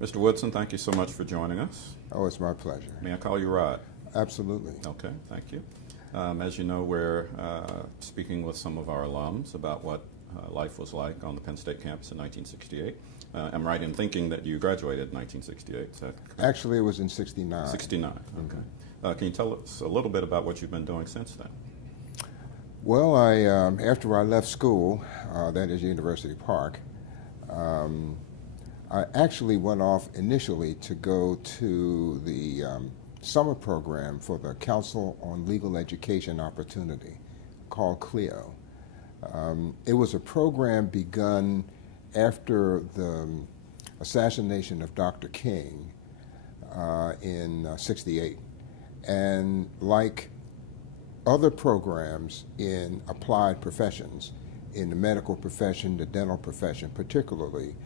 Mr. Woodson, thank you so much for joining us. Oh, it's my pleasure. May I call you Rod? Absolutely. Okay, thank you. As you know, we're speaking with some of our alums about what life was like on the Penn State campus in 1968. I'm right in thinking that you graduated in 1968, is that correct? Actually, it was in 69. 69, okay. Can you tell us a little bit about what you've been doing since then? Well, after I left school, that is University Park, I actually went off initially to go to the summer program for the Council on Legal Education Opportunity called CLEO. It was a program begun after the assassination of Dr. King in '68. And like other programs in applied professions, in the medical profession, the dental profession particularly,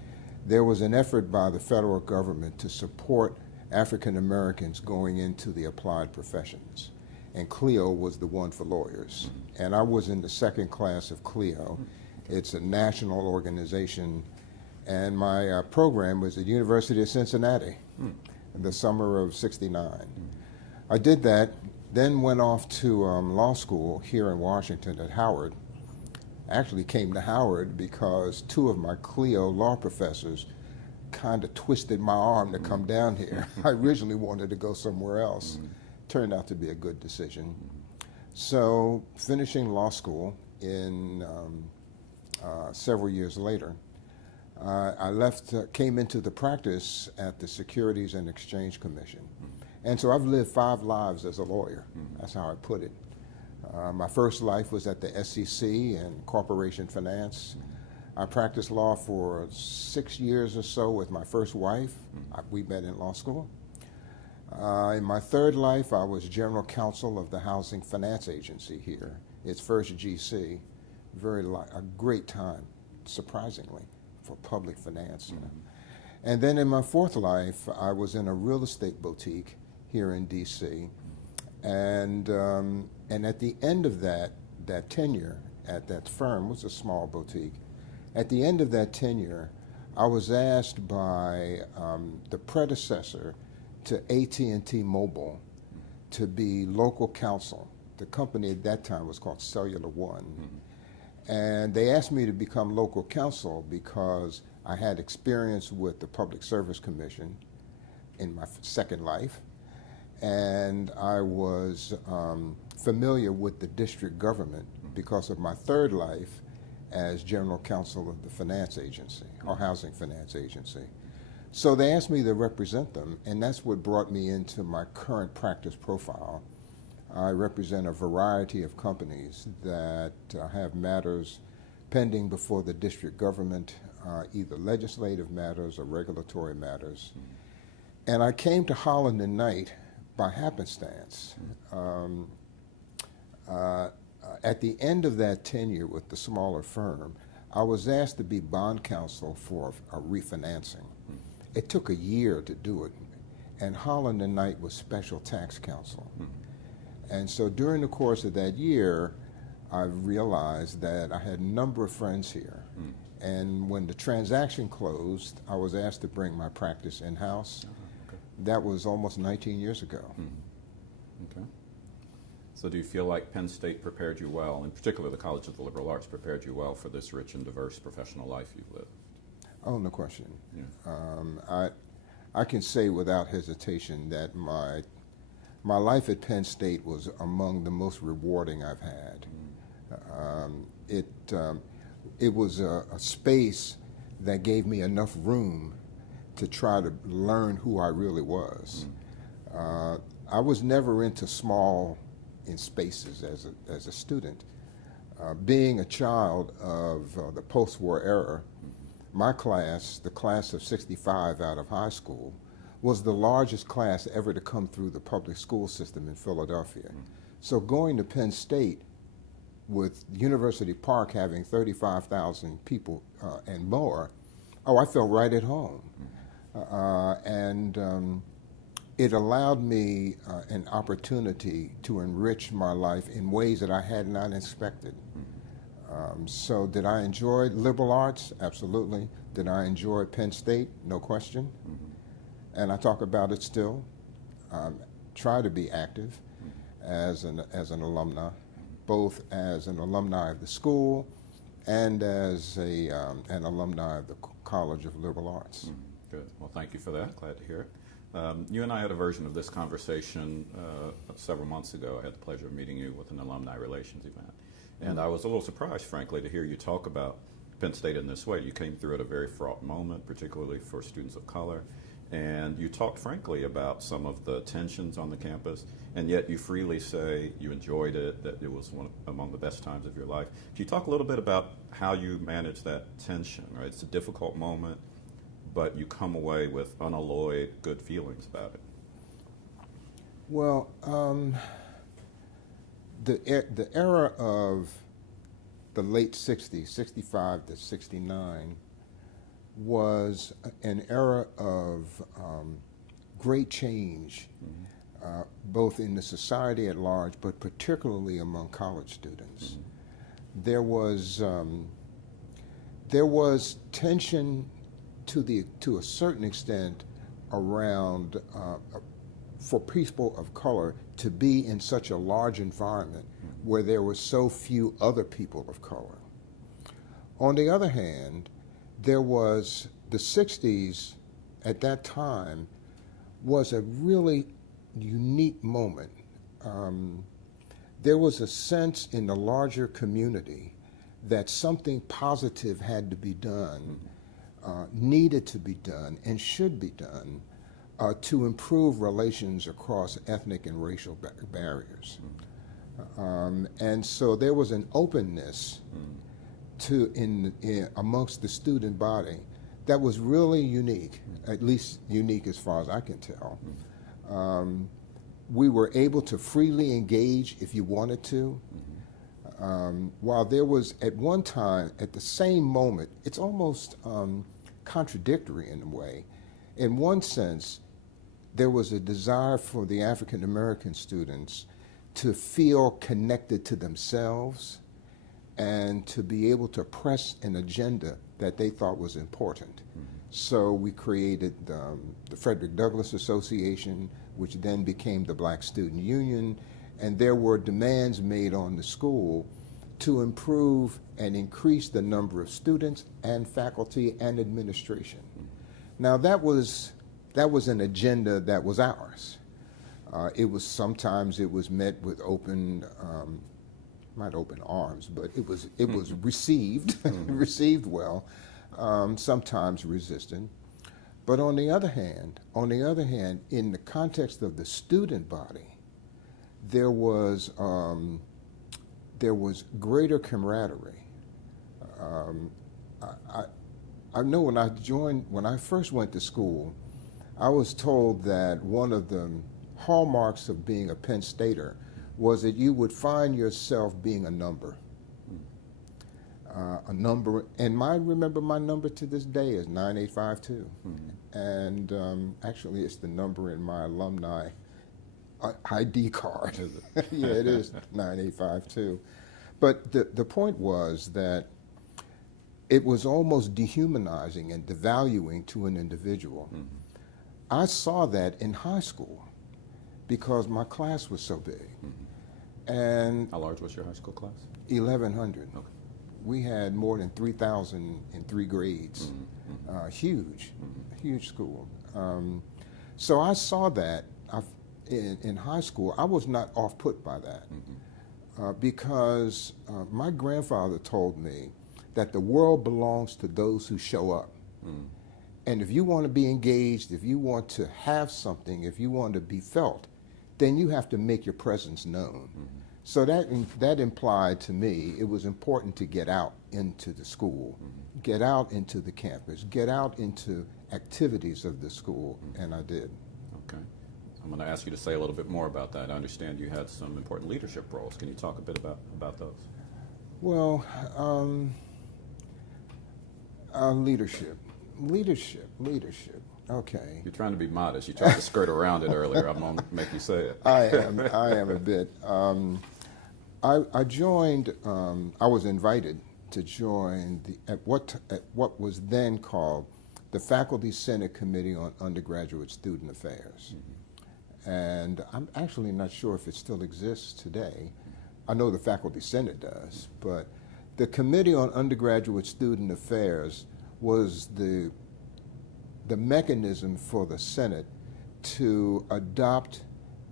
there was an effort by the federal government to support African Americans going into the applied professions. And CLEO was the one for lawyers. And I was in the second class of CLEO. It's a national organization. And my program was at the University of Cincinnati in the summer of '69. I did that, then went off to law school here in Washington at Howard. Actually came to Howard because two of my CLEO law professors kind of twisted my arm to come down here. I originally wanted to go somewhere else. Turned out to be a good decision. So finishing law school in several years later, I came into the practice at the Securities and Exchange Commission. And so I've lived 5 lives as a lawyer. That's how I put it. My first life was at the SEC and corporation finance. I practiced law for 6 years or so with my first wife. We met in law school. In my third life, I was general counsel of the Housing Finance Agency here, its first GC. A great time, surprisingly, for public finance. And then in my fourth life, I was in a real estate boutique here in DC. And at the end of that tenure at that firm, was a small boutique, at the end of that tenure, I was asked by the predecessor to AT&T Mobile to be local counsel. The company at that time was called Cellular One. And they asked me to become local counsel because I had experience with the Public Service Commission in my second life. And I was familiar with the district government because of my third life as general counsel of the finance agency, or housing finance agency. So they asked me to represent them, and that's what brought me into my current practice profile. I represent a variety of companies that have matters pending before the district government, either legislative matters or regulatory matters. And I came to Holland and Knight by happenstance. At the end of that tenure with the smaller firm, I was asked to be bond counsel for a refinancing. It took a year to do it, and Holland and Knight was special tax counsel. And so during the course of that year, I realized that I had a number of friends here. And when the transaction closed, I was asked to bring my practice in-house. That was almost 19 years ago. Okay. So do you feel like Penn State prepared you well, in particular the College of the Liberal Arts prepared you well for this rich and diverse professional life you've lived? Oh, no question. Yeah. I can say without hesitation that my life at Penn State was among the most rewarding I've had. It was a space that gave me enough room to try to learn who I really was. I was never into small in spaces as a student. Being a child of the post-war era, my class, the class of '65 out of high school, was the largest class ever to come through the public school system in Philadelphia. So going to Penn State with University Park having 35,000 people and more, I felt right at home. It allowed me an opportunity to enrich my life in ways that I had not expected. So did I enjoy liberal arts? Absolutely. Did I enjoy Penn State? No question. and I talk about it still. Try to be active as an alumni, both as an alumni of the school and as an alumni of the College of Liberal Arts. Good. Well, thank you for that. Glad to hear it. You and I had a version of this conversation several months ago. I had the pleasure of meeting you with an alumni relations event. And I was a little surprised, frankly, to hear you talk about Penn State in this way. You came through at a very fraught moment, particularly for students of color. And you talked frankly about some of the tensions on the campus, and yet you freely say you enjoyed it, that it was among the best times of your life. Can you talk a little bit about how you manage that tension, right? It's a difficult moment, but you come away with unalloyed good feelings about it. Well, the era of the late 60s, 65 to 69, was an era of great change, both in the society at large, but particularly among college students. There was tension to a certain extent around for people of color to be in such a large environment where there were so few other people of color. On the other hand, there was the 60s at that time was a really unique moment. There was a sense in the larger community that something positive had to be done, needed to be done, and should be done to improve relations across ethnic and racial barriers. And so there was an openness amongst the student body that was really unique, at least unique as far as I can tell. We were able to freely engage if you wanted to. While there was at one time, at the same moment, it's almost contradictory in a way. In one sense, there was a desire for the African American students to feel connected to themselves and to be able to press an agenda that they thought was important. So we created the Frederick Douglass Association, which then became the Black Student Union, and there were demands made on the school to improve and increase the number of students and faculty and administration. Now that was an agenda that was ours. Sometimes it was met with open, not open arms, but it was received, received well, sometimes resistant. But on the other hand, in the context of the student body, there was greater camaraderie. I know when I first went to school, I was told that one of the hallmarks of being a Penn Stater was that you would find yourself being a number. And I remember my number to this day is 9852. And actually it's the number in my alumni ID card. Is it? Yeah, it is 9852. But the point was that it was almost dehumanizing and devaluing to an individual. I saw that in high school because my class was so big. And How large was your high school class? 1,100. Okay. We had more than 3,000 in 3 grades. Huge school. So I saw that in high school. I was not off-put by that because my grandfather told me that the world belongs to those who show up. And if you want to be engaged, if you want to have something, if you want to be felt, then you have to make your presence known. So that implied to me it was important to get out into the school, get out into the campus, get out into activities of the school, and I did. Okay. I'm going to ask you to say a little bit more about that. I understand you had some important leadership roles. Can you talk a bit about those? Well, leadership. Okay. You're trying to be modest. You tried to skirt around it earlier. I'm going to make you say it. I am a bit. I joined. I was invited to join at what was then called the Faculty Senate Committee on Undergraduate Student Affairs. And I'm actually not sure if it still exists today. I know the Faculty Senate does, but the Committee on Undergraduate Student Affairs was the mechanism for the Senate to adopt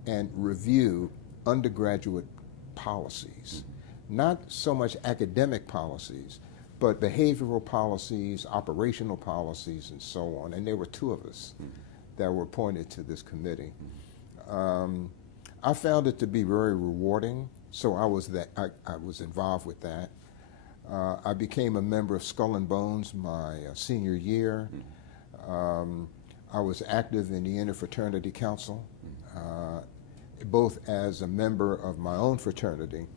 and review undergraduate policies. Not so much academic policies, but behavioral policies, operational policies, and so on. And there were two of us that were appointed to this committee. I found it to be very rewarding, so I was involved with that. I became a member of Skull and Bones my senior year. I was active in the Interfraternity Council, both as a member of my own fraternity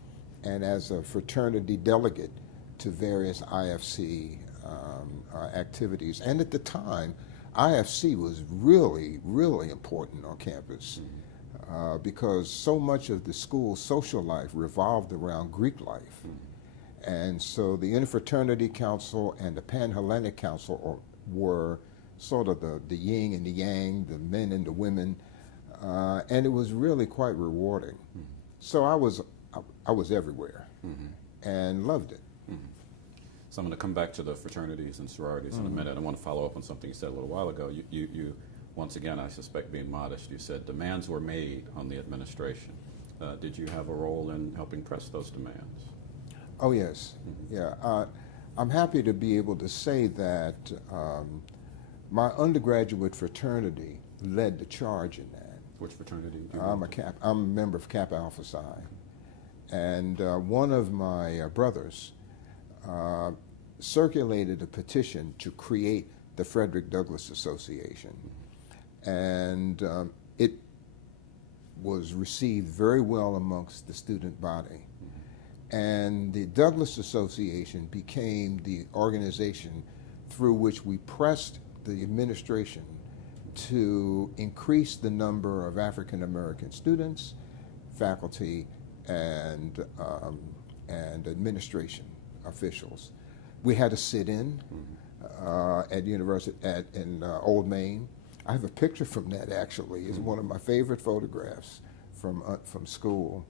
and as a fraternity delegate to various IFC activities. And at the time, IFC was really, really important on campus because so much of the school's social life revolved around Greek life. And so the Interfraternity Council and the Pan-Hellenic Council were sort of the yin and the yang, the men and the women, and it was really quite rewarding. So I was everywhere and loved it. So I'm going to come back to the fraternities and sororities in a minute. I want to follow up on something you said a little while ago. You once again, I suspect being modest, you said demands were made on the administration. Did you have a role in helping press those demands? Oh, yes. Yeah. I'm happy to be able to say that my undergraduate fraternity led the charge in that. Which fraternity? I'm a member of Kappa Alpha Psi. And one of my brothers circulated a petition to create the Frederick Douglass Association. And it was received very well amongst the student body. And the Douglass Association became the organization through which we pressed the administration to increase the number of African American students, faculty, and administration officials. We had a sit-in at university in Old Main. I have a picture from that actually. It's one of my favorite photographs from school.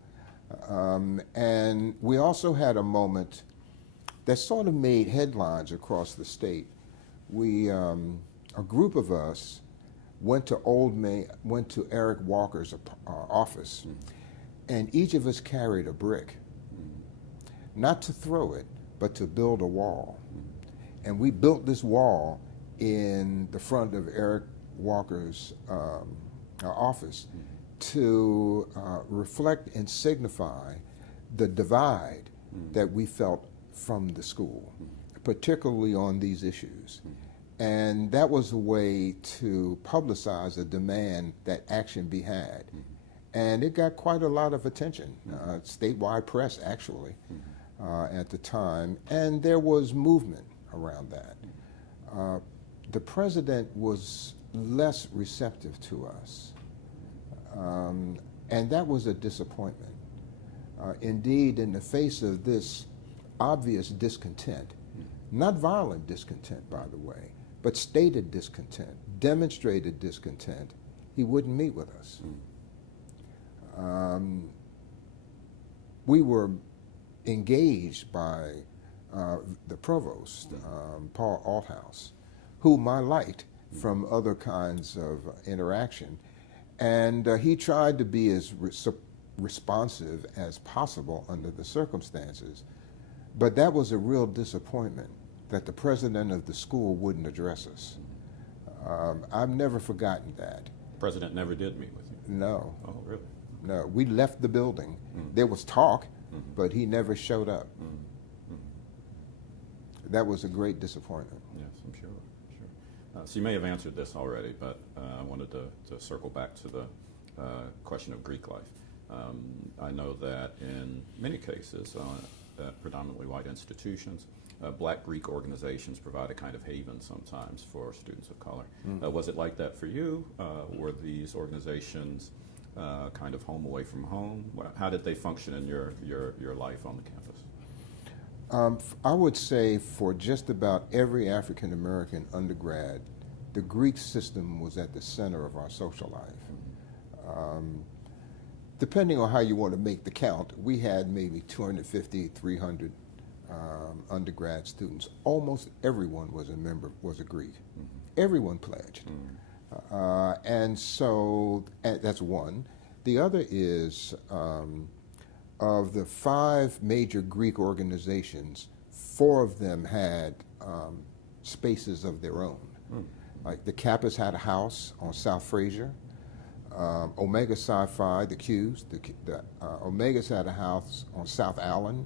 And we also had a moment that sort of made headlines across the state. We, a group of us, went to Eric Walker's office, and each of us carried a brick, not to throw it, but to build a wall. And we built this wall in the front of Eric Walker's office to reflect and signify the divide that we felt from the school, particularly on these issues. And that was a way to publicize a demand that action be had. And it got quite a lot of attention, statewide press actually, at the time. And there was movement around that. The president was less receptive to us. And that was a disappointment. Indeed, in the face of this obvious discontent, not violent discontent, by the way, but stated discontent, demonstrated discontent, he wouldn't meet with us. We were engaged by the provost, Paul Althouse, whom I liked from other kinds of interaction. And he tried to be as responsive as possible under the circumstances. But that was a real disappointment that the president of the school wouldn't address us. I've never forgotten that. The president never did meet with you? No. Oh, really? No. We left the building. There was talk, but he never showed up. That was a great disappointment. Yes, I'm sure. So you may have answered this already, but I wanted to circle back to the question of Greek life. I know that in many cases, at predominantly white institutions, black Greek organizations provide a kind of haven sometimes for students of color. Was it like that for you? Were these organizations kind of home away from home? How did they function in your life on the campus? I would say for just about every African American undergrad the Greek system was at the center of our social life. Depending on how you want to make the count, we had maybe 250, 300 undergrad students. Almost everyone was a Greek. Everyone pledged. And so that's one. The other is of the 5 major Greek organizations, 4 of them had spaces of their own. Like the Kappas had a house on South Fraser. Omega Psi Phi, the Qs, the Omegas had a house on South Allen.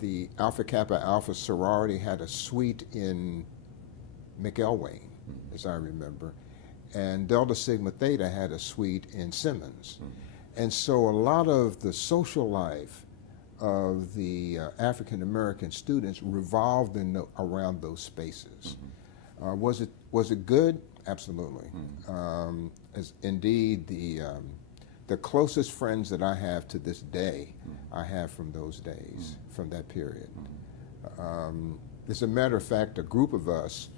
The Alpha Kappa Alpha sorority had a suite in McElwain, as I remember. And Delta Sigma Theta had a suite in Simmons. And so a lot of the social life of the African American students revolved around those spaces. Was it good? Absolutely. As indeed, the closest friends that I have to this day, I have from those days, from that period. As a matter of fact, a group of us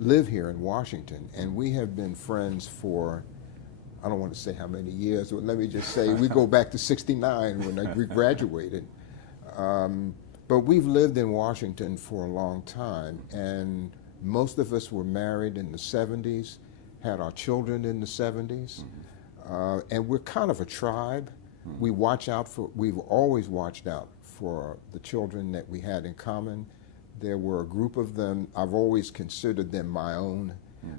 live here in Washington, and we have been friends for, I don't want to say how many years, but let me just say we go back to '69 when we graduated. But we've lived in Washington for a long time, and most of us were married in the 70s, had our children in the 70s, and we're kind of a tribe. We've always watched out for the children that we had in common. There were a group of them, I've always considered them my own.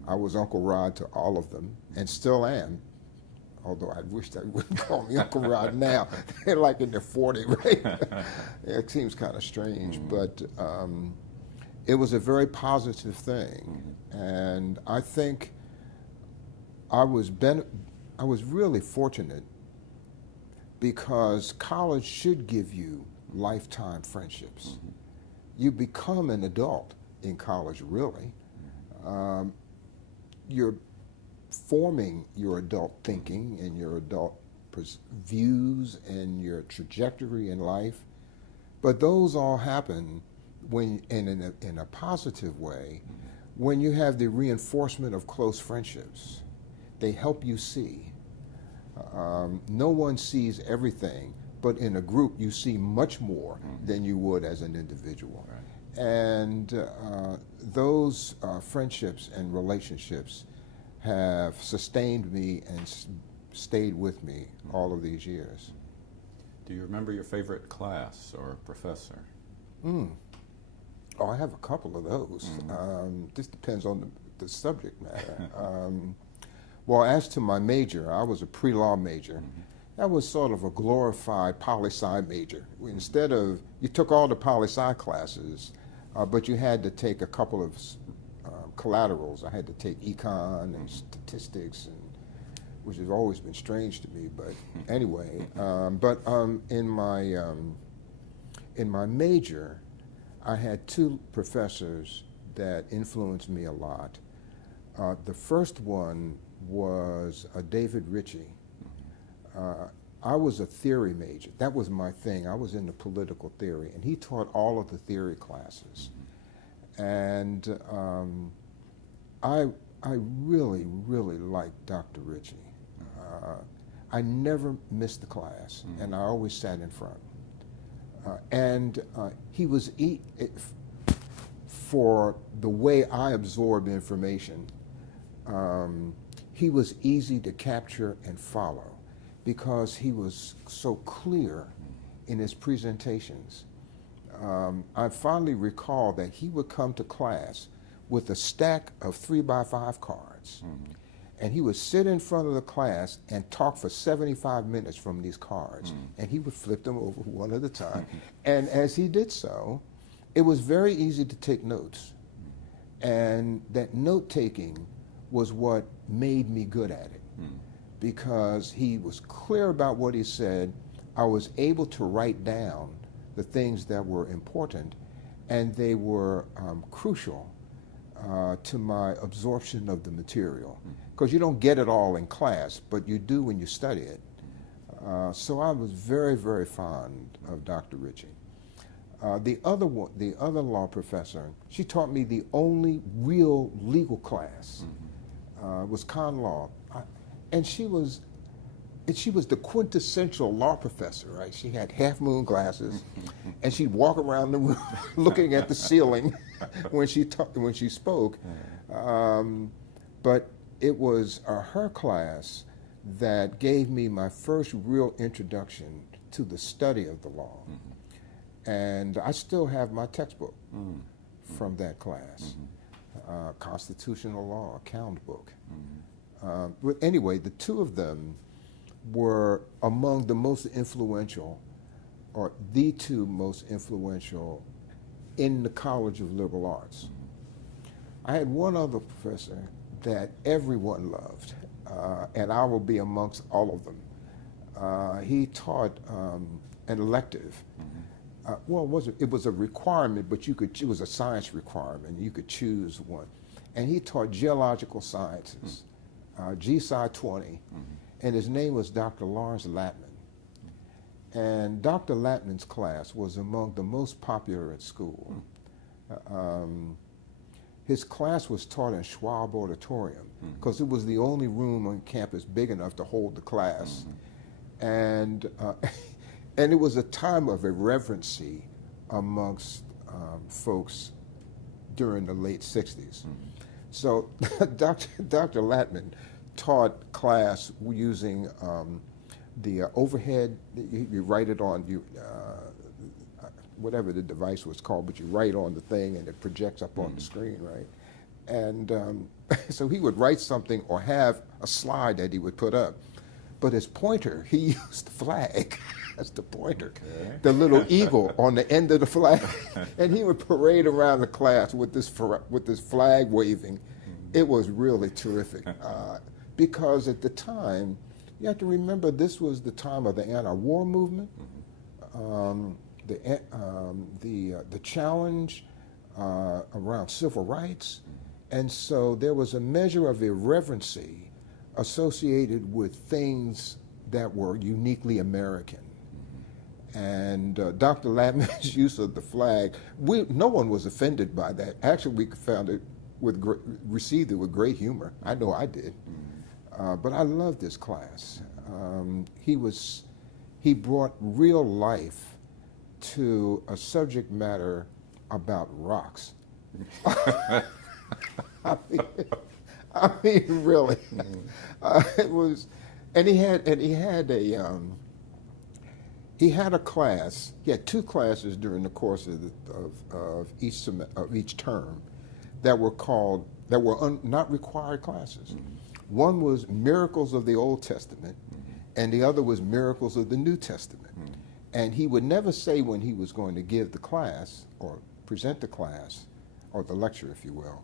I was Uncle Rod to all of them, and still am, although I wish they wouldn't call me Uncle Rod now. They're like in their 40s, right? It seems kind of strange, but it was a very positive thing. And I think I was really fortunate because college should give you lifetime friendships. You become an adult in college, really. You're forming your adult thinking and your adult views and your trajectory in life. But those all happen when, in a positive way, when you have the reinforcement of close friendships. They help you see. No one sees everything, but in a group you see much more than you would as an individual. Right. And those friendships and relationships have sustained me and stayed with me all of these years. Do you remember your favorite class or professor? Oh, I have a couple of those. This depends on the subject matter. Well, as to my major, I was a pre-law major. That was sort of a glorified poli-sci major. Instead of, you took all the poli-sci classes, but you had to take a couple of collaterals. I had to take econ and statistics, which has always been strange to me, but anyway. In my major, I had 2 professors that influenced me a lot. The first one was David Ritchie. I was a theory major. That was my thing. I was into political theory, and he taught all of the theory classes. And I really, really liked Dr. Ritchie. I never missed the class, and I always sat in front. He was, for the way I absorb information, he was easy to capture and follow because he was so clear in his presentations. I fondly recall that he would come to class with a stack of 3x5 cards. And he would sit in front of the class and talk for 75 minutes from these cards. And he would flip them over one at a time. And as he did so, it was very easy to take notes. And that note-taking was what made me good at it. Because he was clear about what he said. I was able to write down the things that were important, and they were crucial to my absorption of the material. Because you don't get it all in class, but you do when you study it. So I was very, very fond of Dr. Ritchie. The other law professor, she taught me the only real legal class, was con law, and she was the quintessential law professor, right? She had half moon glasses, and she'd walk around the room looking at the ceiling when she spoke. But it was her class that gave me my first real introduction to the study of the law. And I still have my textbook from that class, constitutional law, account book. But anyway, the two of them were among the most influential, or the two most influential, in the College of Liberal Arts. I had one other professor that everyone loved, and I will be amongst all of them. He taught an elective. It was a requirement, but it was a science requirement. You could choose one. And he taught geological sciences, GSci 20, and his name was Dr. Lawrence Latman. And Dr. Latman's class was among the most popular at school. His class was taught in Schwab Auditorium because it was the only room on campus big enough to hold the class. And it was a time of irreverency amongst folks during the late 60s. So Dr. Latman taught class using the overhead. You write it on, whatever the device was called, but you write on the thing and it projects up on the screen, right? And so he would write something or have a slide that he would put up. But his pointer, he used the flag. That's the pointer. Okay. The little eagle on the end of the flag. And he would parade around the class with this flag waving. It was really terrific. Because at the time, you have to remember this was the time of the anti-war movement, the challenge around civil rights. And so there was a measure of irreverency associated with things that were uniquely American. And Dr. Latman's use of the flag, no one was offended by that. Actually, we found it received it with great humor. I know I did. But I loved this class. He brought real life to a subject matter about rocks. I mean, really. It was, and he had a class. He had two classes during the course of each term that were not required classes. One was Miracles of the Old Testament, and the other was Miracles of the New Testament. And he would never say when he was going to give the class or present the class, or the lecture, if you will.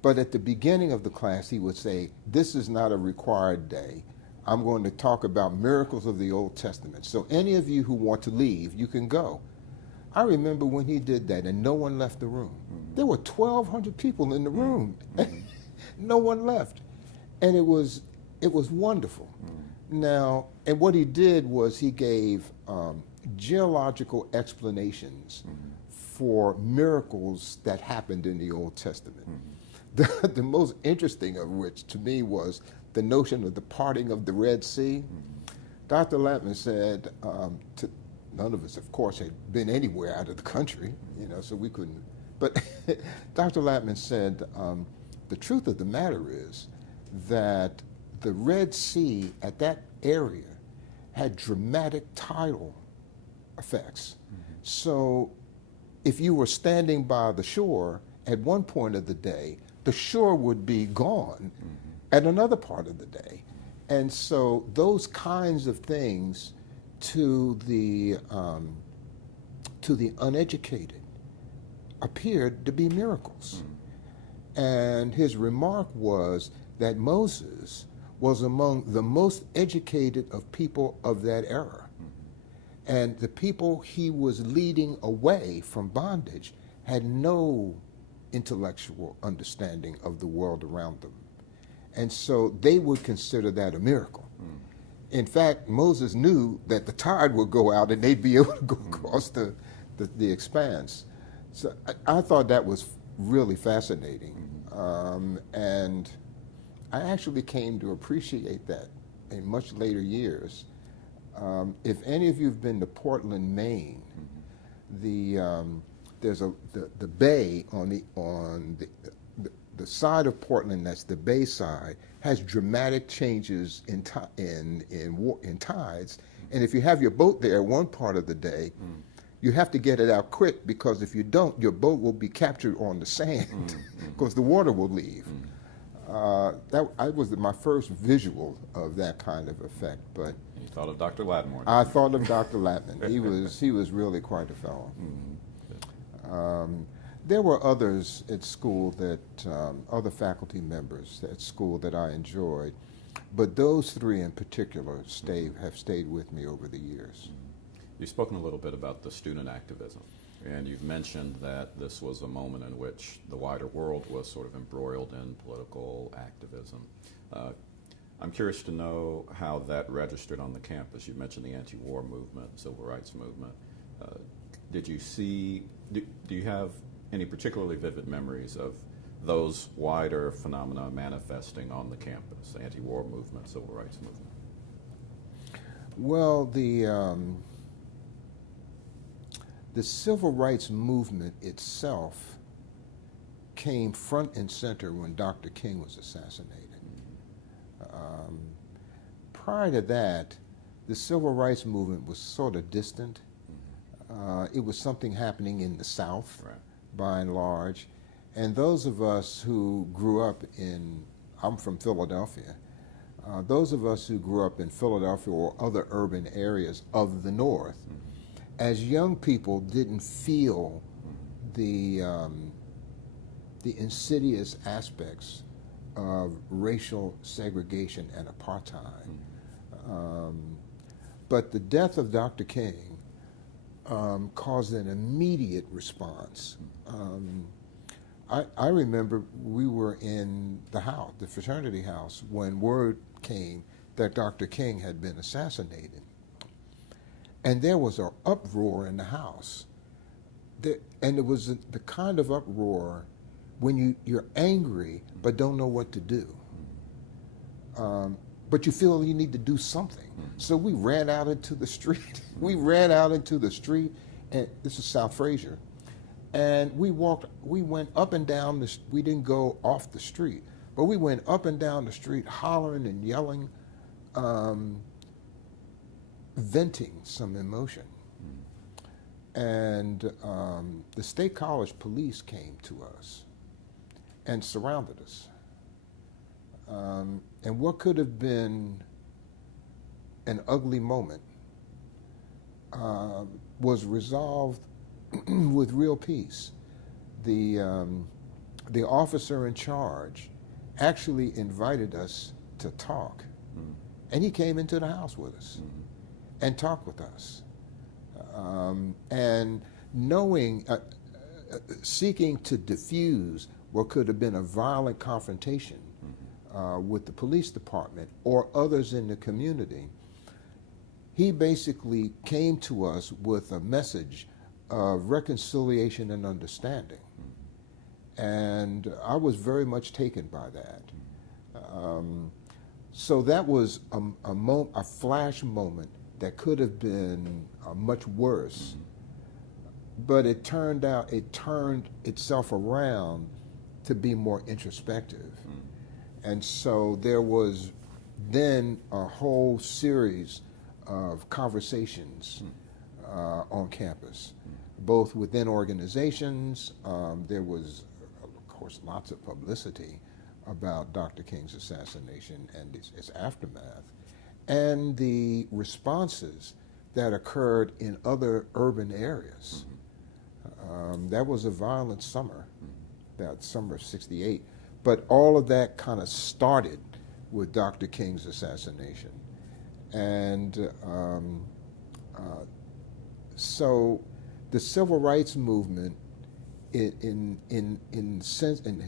But at the beginning of the class, he would say, "This is not a required day. I'm going to talk about miracles of the Old Testament. So any of you who want to leave, you can go." I remember when he did that and no one left the room. There were 1,200 people in the room. No one left. And it was wonderful. Now, and what he did was he gave geological explanations for miracles that happened in the Old Testament. The most interesting of which to me was the notion of the parting of the Red Sea. Dr. Latman said, none of us, of course, had been anywhere out of the country, so we couldn't. But Dr. Latman said, the truth of the matter is that the Red Sea at that area had dramatic tidal effects. So if you were standing by the shore at one point of the day, the shore would be gone at another part of the day. And so those kinds of things to the uneducated appeared to be miracles. And his remark was that Moses was among the most educated of people of that era. And the people he was leading away from bondage had no intellectual understanding of the world around them. And so they would consider that a miracle. In fact, Moses knew that the tide would go out and they'd be able to go across the the expanse. So I thought that was really fascinating, and I actually came to appreciate that in much later years. If any of you have been to Portland, Maine, there's the bay on the side of Portland that's the bay side has dramatic changes in tides, and if you have your boat there one part of the day, you have to get it out quick, because if you don't, your boat will be captured on the sand because the water will leave. That was my first visual of that kind of effect. But you thought of Dr. Lattimore. I thought of Dr. Latman. He was really quite a fellow. There were others at school that other faculty members at school that I enjoyed, but those three in particular have stayed with me over the years. You've spoken a little bit about the student activism, and you've mentioned that this was a moment in which the wider world was sort of embroiled in political activism. I'm curious to know how that registered on the campus. You mentioned the anti-war movement, civil rights movement. Do you have any particularly vivid memories of those wider phenomena manifesting on the campus, the anti-war movement, civil rights movement? Well, the civil rights movement itself came front and center when Dr. King was assassinated. Prior to that, the civil rights movement was sort of distant. It was something happening in the South, Right. by and large. And those of us who grew up I'm from Philadelphia, those of us who grew up in Philadelphia or other urban areas of the North, as young people didn't feel the insidious aspects of racial segregation and apartheid. But the death of Dr. King caused an immediate response. I remember we were in the fraternity house, when word came that Dr. King had been assassinated. And there was an uproar in the house. And it was the kind of uproar when you're angry but don't know what to do. But you feel you need to do something. So we ran out into the street. And this is South Fraser. And we went up and down we didn't go off the street, but we went up and down the street hollering and yelling, venting some emotion. And the State College police came to us and surrounded us. And what could have been an ugly moment was resolved with real peace. The officer in charge actually invited us to talk, and he came into the house with us and talked with us. And seeking to diffuse what could have been a violent confrontation with the police department or others in the community, he basically came to us with a message of reconciliation and understanding. And I was very much taken by that. So that was a flash moment that could have been much worse. But it turned itself around to be more introspective. And so there was then a whole series of conversations on campus, both within organizations. There was, of course, lots of publicity about Dr. King's assassination and its aftermath, and the responses that occurred in other urban areas. That was a violent summer, that summer of '68. But all of that kind of started with Dr. King's assassination. And so the civil rights movement, in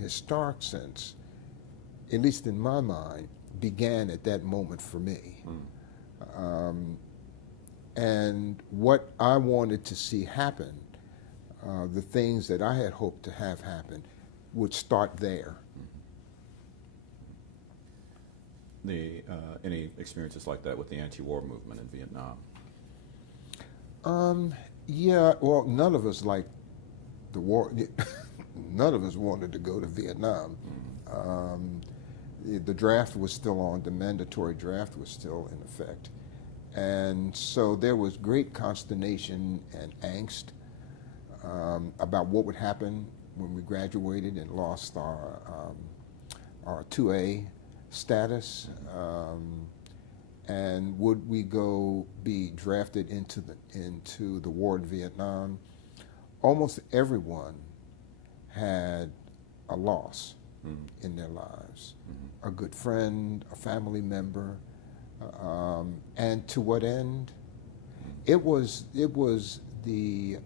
historic sense, at least in my mind, began at that moment for me. And what I wanted to see happen the things that I had hoped to have happen would start there. Any experiences like that with the anti-war movement in Vietnam? Yeah, well, none of us liked the war. None of us wanted to go to Vietnam. The draft was still on, the mandatory draft was still in effect. And so there was great consternation and angst about what would happen when we graduated and lost our 2A status. And would we go be drafted into the war in Vietnam? Almost everyone had a loss in their lives, a good friend, a family member, and to what end? It was the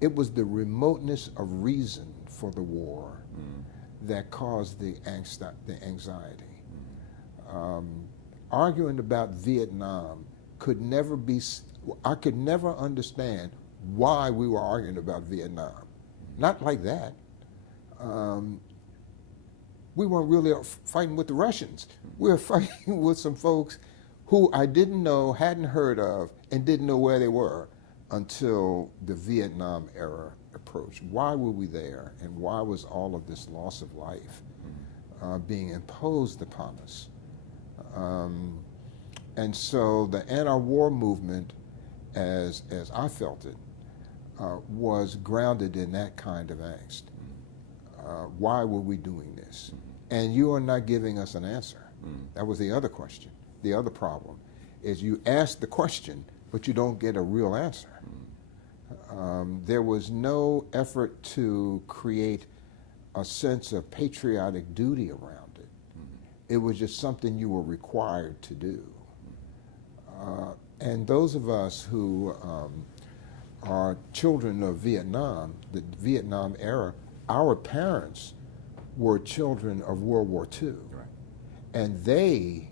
remoteness of reason for the war that caused the anxiety. Arguing about Vietnam could never be. I could never understand why we were arguing about Vietnam. Not like that. We weren't really fighting with the Russians. We were fighting with some folks who I didn't know, hadn't heard of, and didn't know where they were until the Vietnam era approached. Why were we there, and why was all of this loss of life being imposed upon us? And so the anti-war movement, as I felt it, was grounded in that kind of angst. Why were we doing this? And you are not giving us an answer. That was the other question. The other problem is you ask the question, but you don't get a real answer. There was no effort to create a sense of patriotic duty around it. It was just something you were required to do. And those of us who are children of Vietnam, the Vietnam era, our parents were children of World War II. Right. And they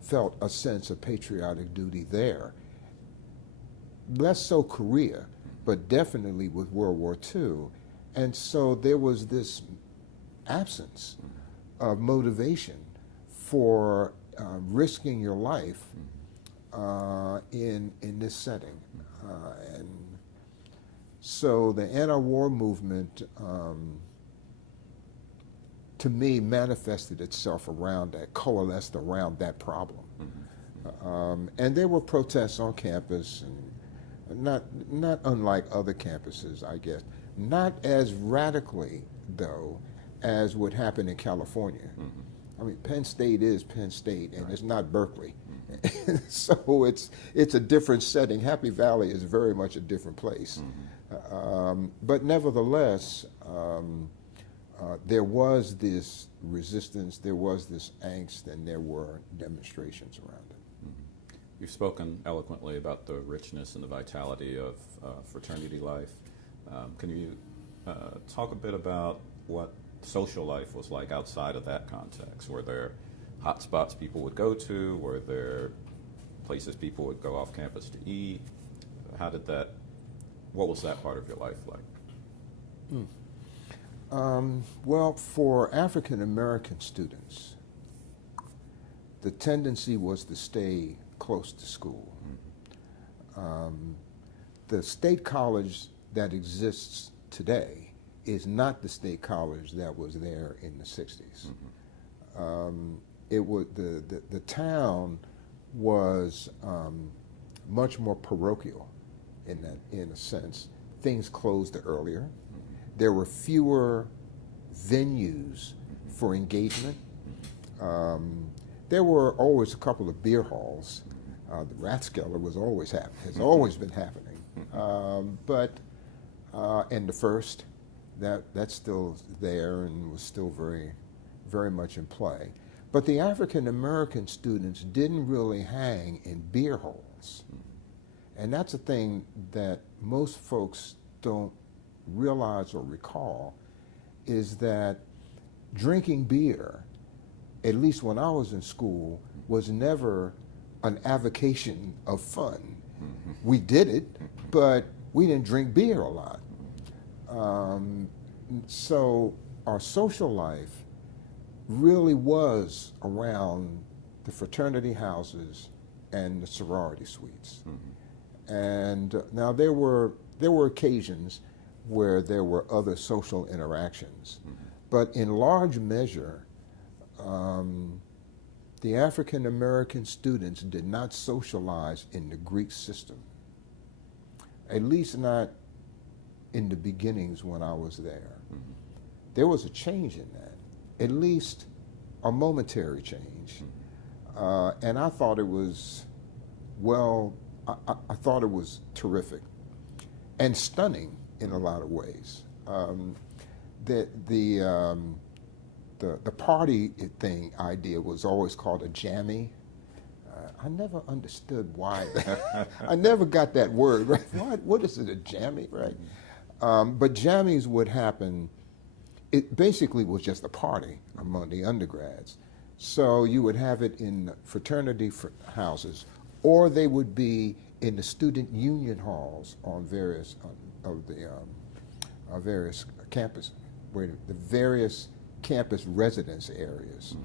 felt a sense of patriotic duty there. Less so Korea, but definitely with World War II. And so there was this absence of motivation for risking your life in this setting. And so the anti-war movement, to me, manifested itself around that, coalesced around that problem. And there were protests on campus, and not unlike other campuses, I guess. Not as radically, though, as would happen in California. I mean, Penn State is Penn State, and it's not Berkeley. So it's a different setting. Happy Valley is very much a different place. But nevertheless, there was this resistance, there was this angst, and there were demonstrations around it. You've spoken eloquently about the richness and the vitality of fraternity life. Can you talk a bit about what social life was like outside of that context? Were there hot spots people would go to? Were there places people would go off campus to eat? What was that part of your life like? Well, for African American students, the tendency was to stay close to school. The state college that exists today is not the state college that was there in the 60s. The town was much more parochial in a sense. Things closed earlier. There were fewer venues for engagement. There were always a couple of beer halls. The Rathskeller was always has always been happening. And the First, that's still there and was still very, very much in play. But the African American students didn't really hang in beer halls. And that's a thing that most folks don't realize or recall, is that drinking beer, at least when I was in school, was never an avocation of fun. We did it, but We didn't drink beer a lot. So our social life really was around the fraternity houses and the sorority suites. And now there were occasions where there were other social interactions, but in large measure, the African American students did not socialize in the Greek system, at least not in the beginnings when I was there. There was a change in that, at least a momentary change. And I thought it was, well, I thought it was terrific and stunning in a lot of ways. The party thing idea was always called a jammy. I never understood why. I never got that word, right? What is it, a jammy, right? But jammies would happen, it basically was just a party among the undergrads. So you would have it in fraternity houses, or they would be in the student union halls on various various campuses, where the various campus residence areas,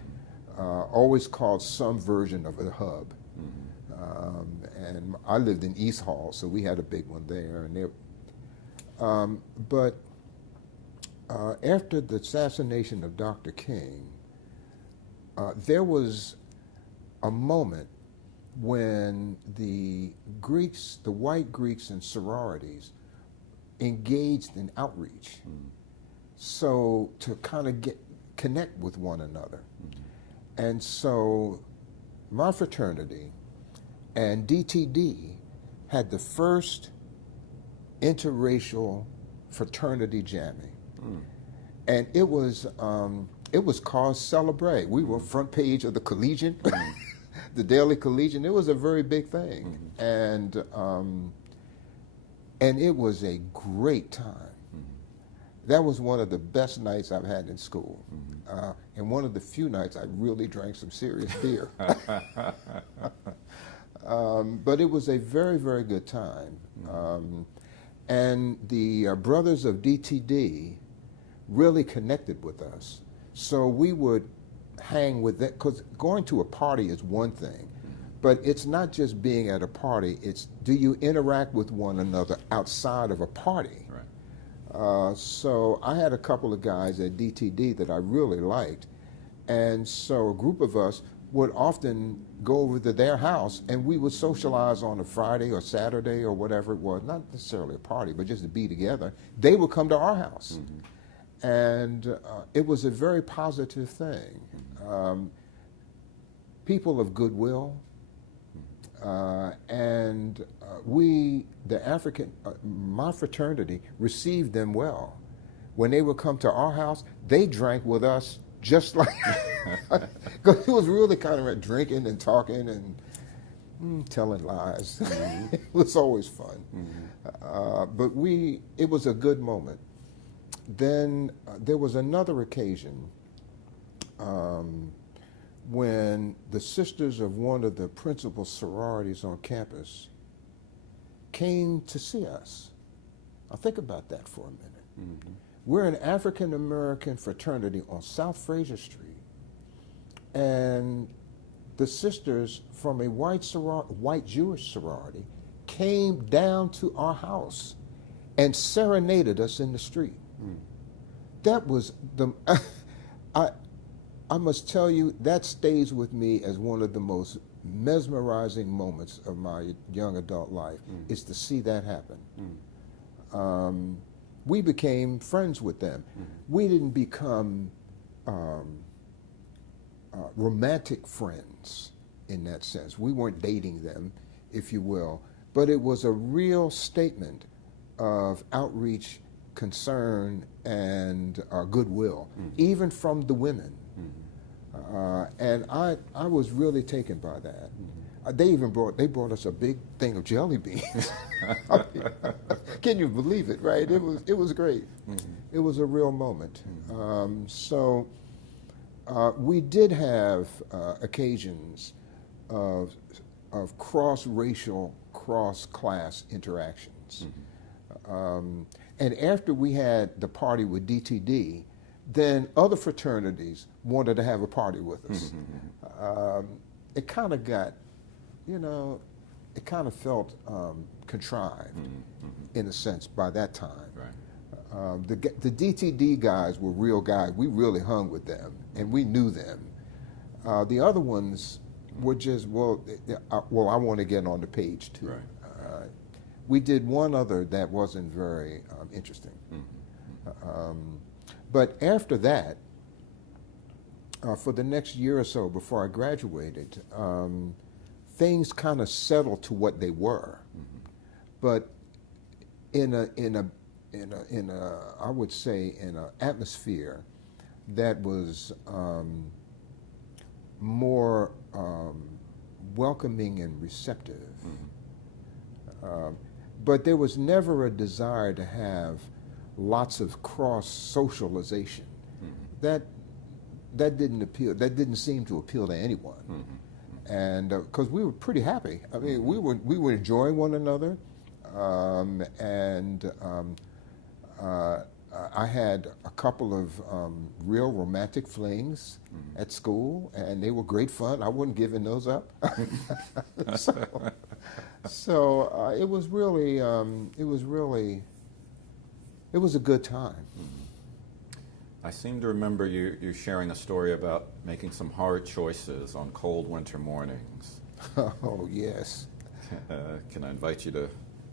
always called some version of a hub. And I lived in East Hall, so we had a big one there. And but after the assassination of Dr. King, there was a moment when the Greeks, the white Greeks and sororities, engaged in outreach. So to kind of connect with one another. And so my fraternity and DTD had the first interracial fraternity jamming. And it was called Celebrate. We were front page of the Collegian, the Daily Collegian. It was a very big thing. And it was a great time. That was one of the best nights I've had in school. And one of the few nights I really drank some serious beer. But it was a very, very good time. And the brothers of DTD really connected with us. So we would hang with that, because going to a party is one thing, but it's not just being at a party, it's do you interact with one another outside of a party? Right. So I had a couple of guys at DTD that I really liked, and so a group of us would often go over to their house and we would socialize on a Friday or Saturday or whatever it was, not necessarily a party, but just to be together. They would come to our house. And it was a very positive thing. People of goodwill, and my fraternity received them well. When they would come to our house, they drank with us just like, because it was really kind of drinking and talking and telling lies. It was always fun. But it was a good moment. Then there was another occasion when the sisters of one of the principal sororities on campus came to see us. Now think about that for a minute. We're an African American fraternity on South Fraser Street, and the sisters from a white Jewish sorority came down to our house and serenaded us in the street. That was I must tell you, that stays with me as one of the most mesmerizing moments of my young adult life, is to see that happen. We became friends with them. We didn't become romantic friends in that sense. We weren't dating them, if you will, but it was a real statement of outreach, concern, and goodwill, even from the women. And I was really taken by that. They brought us a big thing of jelly beans. Can you believe it? Right? It was great. It was a real moment. So we did have occasions of cross-racial, cross-class interactions. And after we had the party with DTD, then other fraternities wanted to have a party with us. It kind of got, you know, it kind of felt contrived in a sense by that time. Right. The DTD guys were real guys. We really hung with them, and we knew them. The other ones were just, well, I want to get on the page too. Right. We did one other that wasn't very interesting. But after that, for the next year or so before I graduated, things kind of settled to what they were. But in a I would say in an atmosphere that was more welcoming and receptive. But there was never a desire to have lots of cross socialization. That didn't appeal. That didn't seem to appeal to anyone. And because we were pretty happy. I mean, we were enjoying one another, and I had a couple of real romantic flings at school, and they were great fun. I wasn't giving those up. So it was really, it was a good time. I seem to remember you sharing a story about making some hard choices on cold winter mornings. Oh yes. Can I invite you to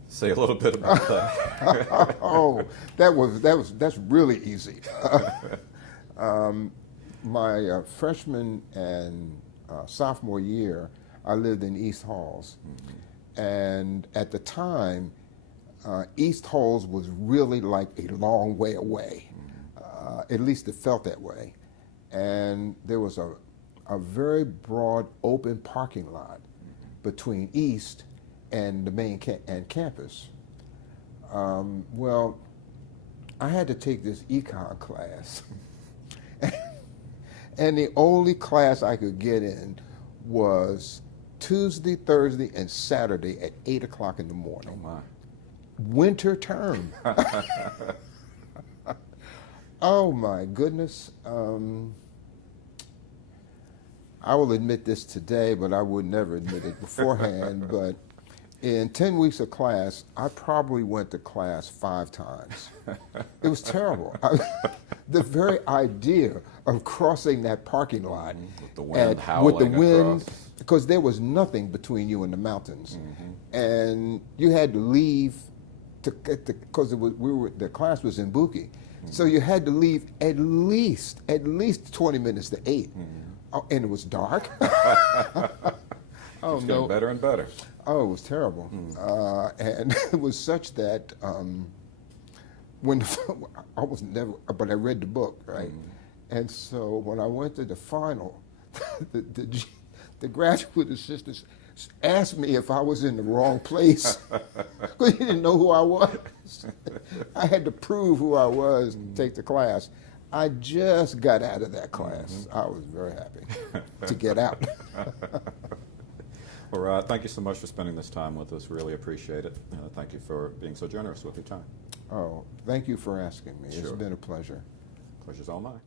say a little bit about that? Oh, that's really easy. My freshman and sophomore year, I lived in East Halls, and at the time, East Halls was really like a long way away. At least it felt that way. And there was a very broad open parking lot between East and the main campus. Well, I had to take this econ class. And the only class I could get in was Tuesday, Thursday, and Saturday at 8 o'clock in the morning. Oh my. Winter term. Oh my goodness. I will admit this today, but I would never admit it beforehand. But in 10 weeks of class, I probably went to class 5 times. It was terrible. The very idea of crossing that parking lot with the wind howling across. Because there was nothing between you and the mountains, and you had to leave because the class was in Buki. So you had to leave at least 20 minutes to 8. And it was dark. It's getting better and better. Oh, it was terrible. And it was such that when I was never, but I read the book, right? And so when I went to the final, the graduate assistants asked me if I was in the wrong place because he didn't know who I was. I had to prove who I was to take the class. I just got out of that class. I was very happy to get out. Well, Rod, thank you so much for spending this time with us. Really appreciate it. Thank you for being so generous with your time. Oh, thank you for asking me. Sure. It's been a pleasure. Pleasure's all mine.